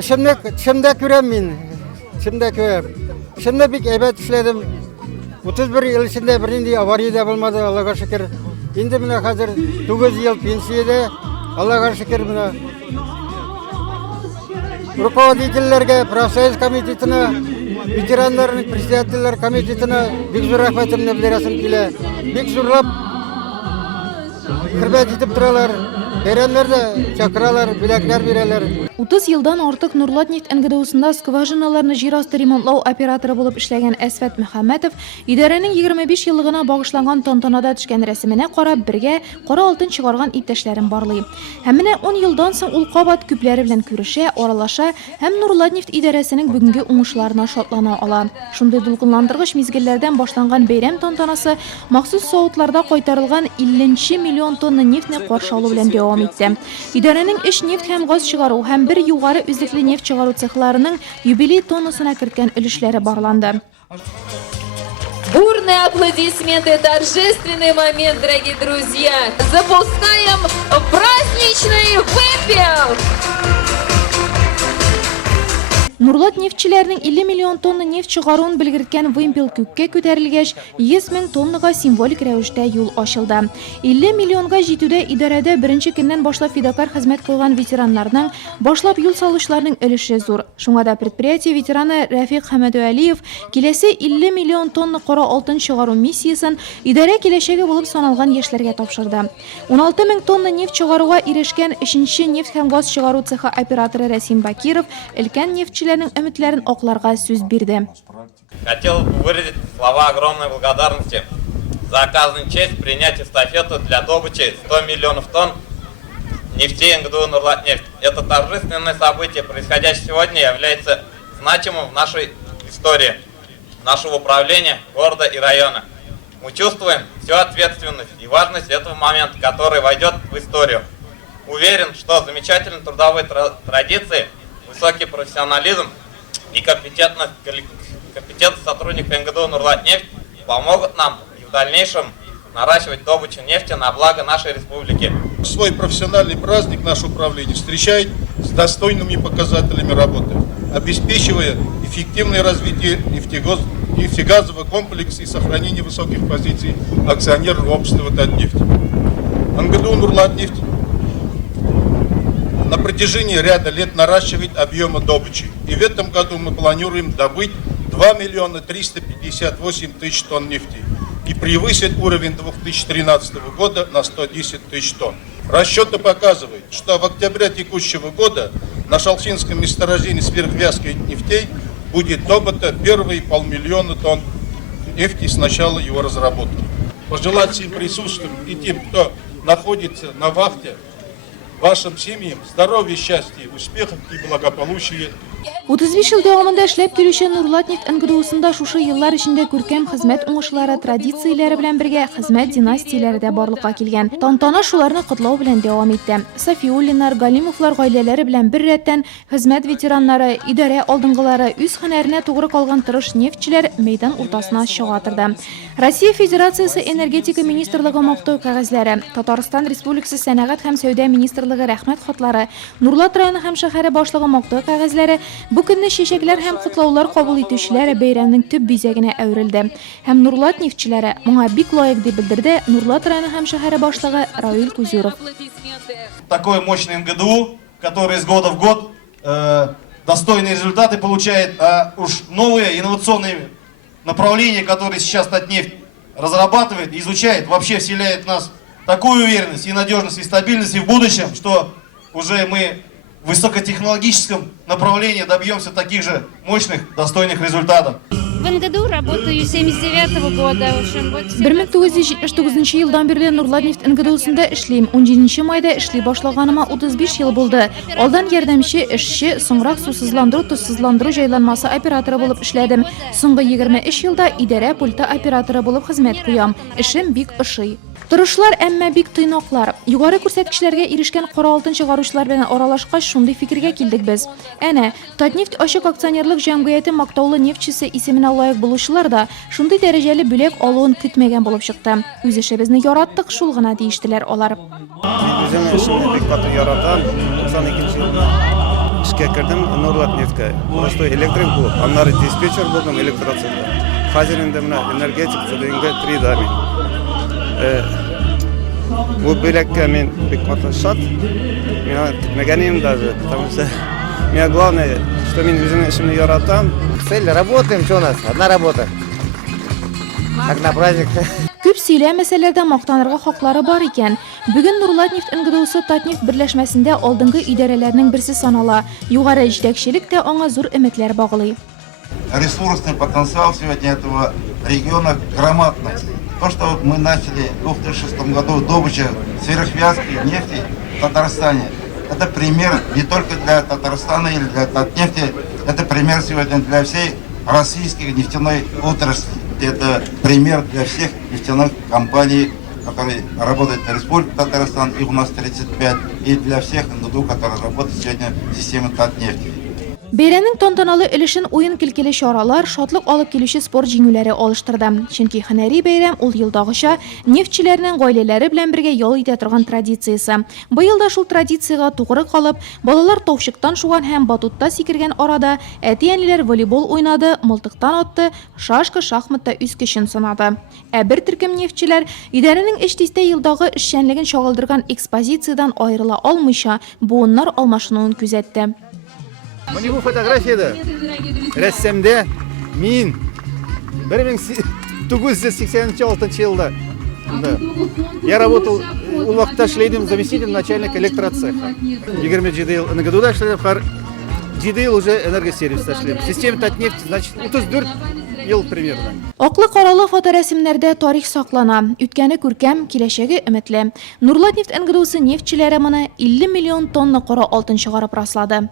Шымда көрем мен. Шымда көрем. Шымда бик әбәт ішледім. 31 ел ішінде бірінде авария болмады, Аллаға шүкір. Енді мына қазір 9 ел пенсияда, Аллаға шүкір мына руководительлерге, профсоюз комитетіне, ветеранлардың председательлер комитетіне бик зор рахметімді білдіресім келе. Бик зорлап хөрмәт итеп торалар. Бәйрәмнәрдә чакыралар, бүләкләр бирәләр. 30 елдан артык Нурлатнефть НГДУсында скважиналарны җир асты ремонтлау операторы булып эшләгән Әсфәт Мөхәммәтов идарәнең 25 еллыгына багышланган тантанада төшкән рәсеменә карап бергә кара алтын чыгарган иптәшләрен барлый. Һәм менә 10 елдан соң ул кабат күпләре белән күрешә, аралаша һәм Нурлатнефть идарәсенең бүгенге уңышларына шатлана ала. Шундый дулкынландыргыч мизгелләрдән башланган бәйрәм тантанасы махсус савытларда кайтарылган 50 миллион тонна нефтьне каршы алу белән дәвам итте. Идарәнең эш нефть һәм газ чыгару һәм бер югары үзлекле нефть чыгару цехларының юбилей тоннасына керткән өлешләре барланды. Бурные аплодисменты, торжественный момент, дорогие друзья. Запускаем праздничный выпил! Нурлат нефтчеләрнең 50 миллион тонна нефть чыгаруын белгерткән вымпел күккә күтәрелгәч, 100 мең тоннага символик рәвештә юл ачылды. 50 миллионга җитүдә идарәдә беренче көннән башлап фидакар хезмәт кылган ветераннарның, башлап юл салучыларның өлеше зур. Шуңа да предприятие ветераны Рәфик Хәмәдүәлиев киләсе 50 миллион тонна кара алтын чыгару миссиясын идарә киләчәге булып саналган яшьләргә тапшырды. 16 мең тонна нефть чыгаруга ирешкән 3нче нефть һәм газ чыгару цехы операторы Рәсим Бакиров өлкән нефтьчеләрнең өметләрен акларга сүз бирде. Хотел бы выразить слова огромной благодарности за оказанную честь принять эстафету для добычи 100 миллионов тонн нефти НГДУ Нурлатнефть. Это торжественное событие, происходящее сегодня, является значимым в нашей истории, нашего управления, города и района. Мы чувствуем всю ответственность и важность этого момента, который войдет в историю. Уверен, что замечательные трудовые традиции, высокий профессионализм и компетентность сотрудников НГДУ Нурлатнефть помогут нам и в дальнейшем наращивать добычу нефти на благо нашей республики. Свой профессиональный праздник наше управление встречает с достойными показателями работы, обеспечивая эффективное развитие нефтегазового комплекса и сохранение высоких позиций акционерного общества «Татнефть». НГДУ Нурлатнефть на протяжении ряда лет наращивает объемы добычи. И в этом году мы планируем добыть 2 миллиона 358 тысяч тонн нефти и превысить уровень 2013 года на 110 тысяч тонн. Расчеты показывают, что в октябре текущего года на Шалсинском месторождении сверхвязкой нефтей будет добыто первые 500 000 тонн нефти с начала его разработки. Пожелать всем присутствующим и тем, кто находится на вахте, вашим семьям здоровья, счастья, успехов и благополучия. 35 ел дәвамында эшләп килүче Нурлатнефть НГДУсында шушы еллар эчендә күркәм хезмәт уңышлары, традицияләре белән бергә хезмәт династияләре дә барлыкка килгән. Тантана шуларны котлау белән дәвам итте. Сафиуллиннар, Галимовлар гаиләләре белән бер рәттән хезмәт ветераннары, идарә алдынгылары, үз һөнәренә тугры калган тырыш нефтьчеләр мәйдан уртасына чыга торды. Россия Федерациясе энергетика министрлыгы мактау кәгазьләре, Татарстан Республикасы сәнәгать һәм сәүдә министрлыгы рәхмәт хатлары, Нурлат районы һәм шәһәре башлыгы мактау кәгазьләре бу көнне чәчәкләр һәм котлаулар кабул итүчеләр бәйрәмнең төп бизәгенә әверелде. Һәм Нурлат нефтьчеләре моңа бик лаек дип белдерде Нурлат районы һәм шәһәре башлыгы Равил Кузюров. Такой мощный НГДУ, который из года в год достойные результаты получает, а уж новые инновационные направления, которые сейчас Татнефть разрабатывает, изучает, вообще вселяет в нас такую уверенность и надежность и стабильность и в будущем, что уже мы в высокотехнологическом направлении добьемся таких же мощных, достойных результатов. В НГДУ работаю с 79-го года. 1979 елдан бирле Нурлатнефть НГДУсында эшлим. 17 майда эшли башлаганыма 35 ел булды. Алдан ярдәмче, эшче, соңрак сусызландыру, тозсызландыру җайланмасы операторы булып эшләдем. Соңгы 23 елда идарә пульты операторы булып хезмәт куям. Эшем бик ошый. Тырышлар әмма бик тыйнаклар. Югары күрсәткечләргә ирешкән кара алтын чыгаручылар белән аралашкач шундый фикергә килдек без. Әнә, Татнефть ачык акционерлык җәмгыяте мактаулы нефтьчесе исеменә лаек булучылар да шундый дәрәҗәле бүләк алуын көтмәгән булып чыкты. Үз эшебезне яраттык, шул гына диештеләр алар. Үзем эшемне бик каты яратам. 92 елда ишке кірдім Нурлатнефтьке. Простой электрик болып, аннары диспетчер болдым электроцехта. Қазір енді мына энергетик дегенге 3 да мен. Бұл бөлекке мен бек шат. Мен тікмегенім даже, потому что мне главное, что мен өзімнің ішімді яратам. Цель, работаем, что у нас? Одна работа. Как на праздник. Күп сөйләмәсәләр дә мактанырга хаклары бар икән. Бүген Нурлатнефть НГДУсы Татнефть берләшмәсендә алдынгы идарәләрнең берсе санала. Югары җитәкчелек тә аңа зур өметләр баглый. Ресурсный потенциал сегодня этого региона громадный. То, что вот мы начали в 2006 году добычу сверхвязки нефти в Татарстане, это пример не только для Татарстана или для Татнефти, это пример сегодня для всей российской нефтяной отрасли. Это пример для всех нефтяных компаний, которые работают на Республике Татарстан, их у нас 35, и для всех НГДУ, которые работают сегодня в системе Татнефти. Бәйрәмнең тантаналы өлешен уен килкеле чаралар, шатлык алып килүче спорт җиңүләре алыштырды. Чөнки һөнәри бәйрәм ул елдагыча нефтчеләрнең гаиләләре белән бергә ял итә торган традициясе. Быел да шул традициягә тугры калып, балалар тавшыктан шуган һәм батутта сикергән арада әти-әниләр волейбол уйнады, мылтыктан атты, шашка, шахматта үз көчен сынады. Ә бер төркем нефтчеләр идарәнең эштистә елдагы эшчәнлеген чагылдырган экспозициядан аерыла алмыйча, буыннар алмашынуын күзәтте. Міне бұл фотографияда рәссәмдә мин 1986 жылда я работал, ул вакытта эшләдем заместитель начальника электроцеха. 27 ел НГДУда эшләдем, 7 ел уже энергосервиста эшләдем. Система Татнефть, значит, 34 ел примерно. Аклы-каралы фоторәсемнәрдә тарих саклана. Үткәне күркәм, киләчәге өметле. Нурлатнефть НГДУсы нефтчеләре моны 50 миллион тонна кара алтын чыгарып раслады.